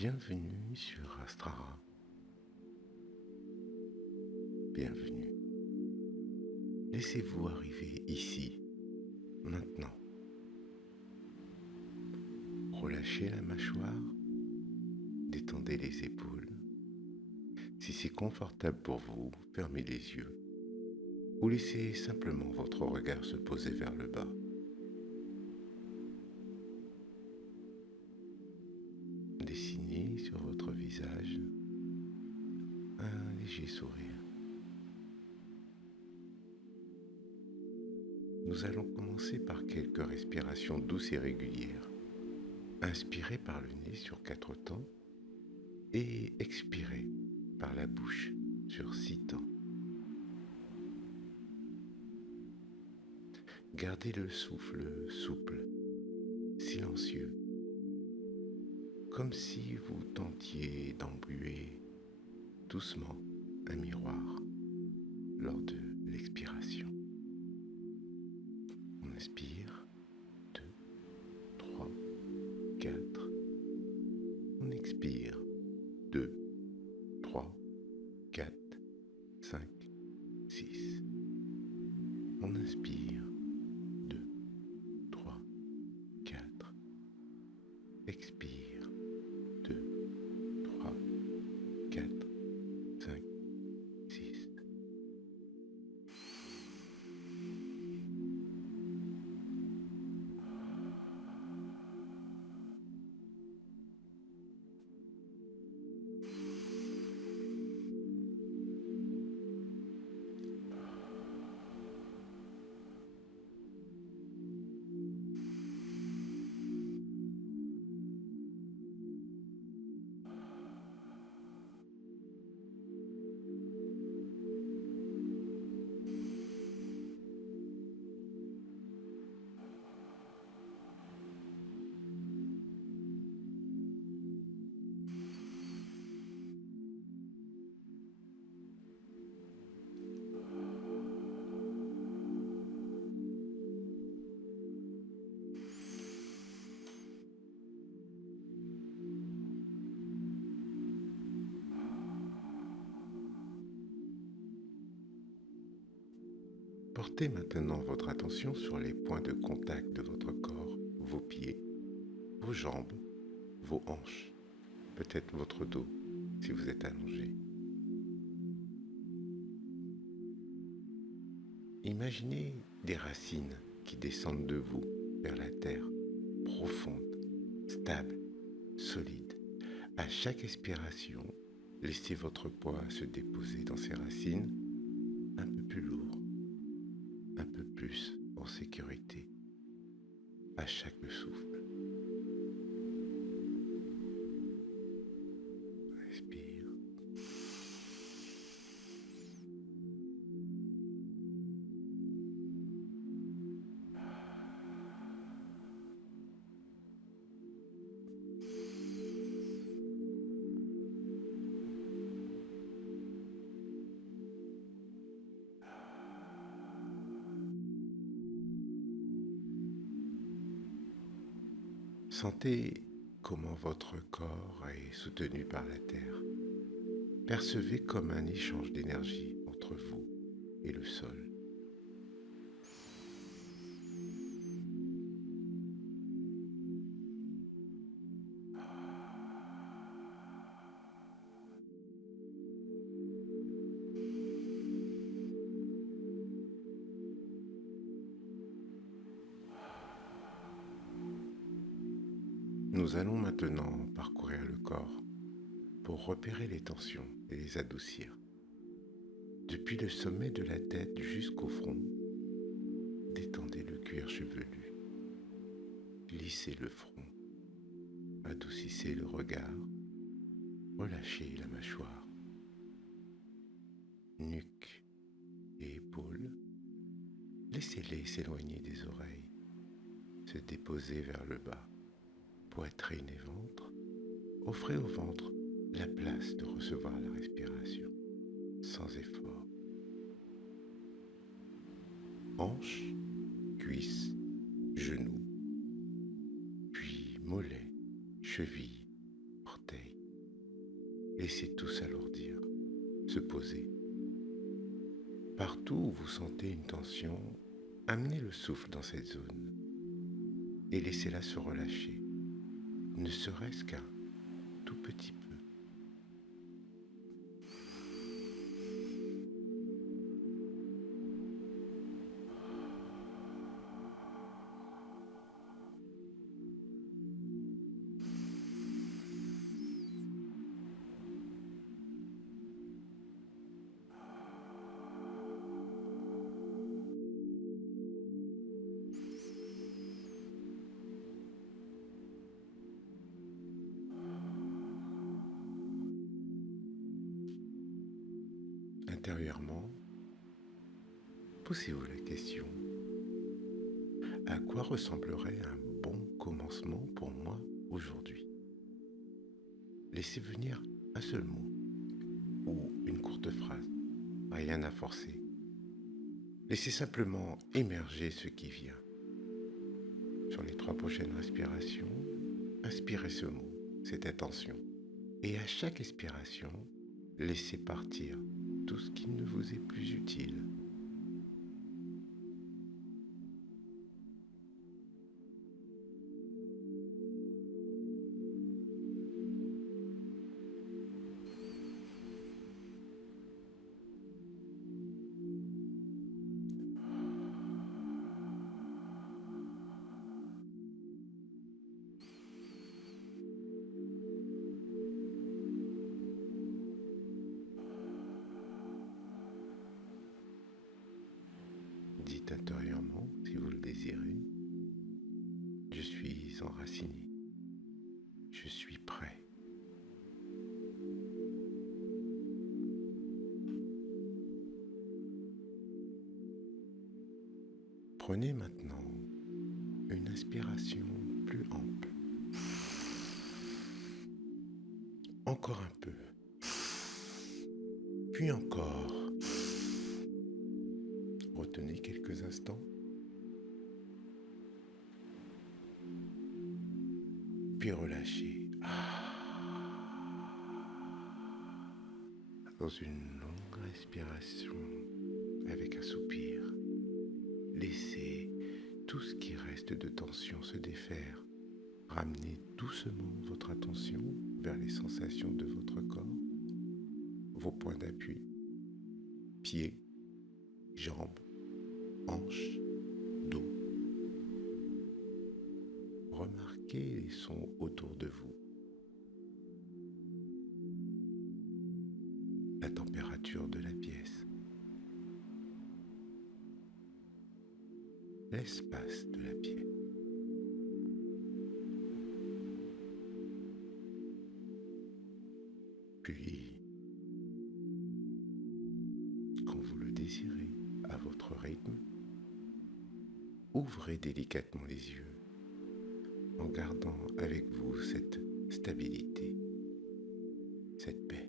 Bienvenue sur Astrara. Bienvenue. Laissez-vous arriver ici, maintenant. Relâchez la mâchoire, détendez les épaules. Si c'est confortable pour vous, fermez les yeux ou laissez simplement votre regard se poser vers le bas. Dessinez sur votre visage un léger sourire. Nous allons commencer par quelques respirations douces et régulières. Inspirez par le nez sur 4 temps et expirez par la bouche sur 6 temps. Gardez le souffle souple, silencieux, comme si vous tentiez d'embuer doucement un miroir lors de l'expiration. On inspire, 2, 3, 4. On expire, 2, 3, 4, 5, 6. On inspire, 2, 3, 4. Expire, 2, 3, 4, 5, 6. Portez maintenant votre attention sur les points de contact de votre corps, vos pieds, vos jambes, vos hanches, peut-être votre dos si vous êtes allongé. Imaginez des racines qui descendent de vous vers la terre, profondes, stables, solides. À chaque expiration, laissez votre poids se déposer dans ces racines un peu plus lourd, un peu plus en sécurité à chaque souffle. Respire. Sentez comment votre corps est soutenu par la terre. Percevez comme un échange d'énergie entre vous et le sol. Nous allons maintenant parcourir le corps pour repérer les tensions et les adoucir. Depuis le sommet de la tête jusqu'au front, détendez le cuir chevelu, lissez le front, adoucissez le regard, relâchez la mâchoire, nuque et épaules, laissez-les s'éloigner des oreilles, se déposer vers le bas, poitrine et ventre. Offrez au ventre la place de recevoir la respiration, sans effort. Hanches, cuisses, genoux, puis mollets, chevilles, orteils. Laissez tout s'alourdir, se poser. Partout où vous sentez une tension, amenez le souffle dans cette zone et laissez-la se relâcher, ne serait-ce qu'un tout petit peu. Intérieurement, posez-vous la question, à quoi ressemblerait un bon commencement pour moi aujourd'hui? Laissez venir un seul mot ou une courte phrase, rien à forcer. Laissez simplement émerger ce qui vient. Sur les 3 prochaines respirations, inspirez ce mot, cette intention. Et à chaque expiration, laissez partir tout ce qui ne vous est plus utile. Dites intérieurement, si vous le désirez, je suis enraciné, je suis prêt. Prenez maintenant une inspiration plus ample. Encore un peu. Puis encore. Retenez quelques instants. Puis relâchez. Dans une longue respiration avec un soupir. Laissez tout ce qui reste de tension se défaire. Ramenez doucement votre attention vers les sensations de votre corps, vos points d'appui, pieds, jambes, hanches, dos. Remarquez les sons autour de vous. La température de la pièce. L'espace de la pièce. Puis, quand vous le désirez, à votre rythme, ouvrez délicatement les yeux en gardant avec vous cette stabilité, cette paix.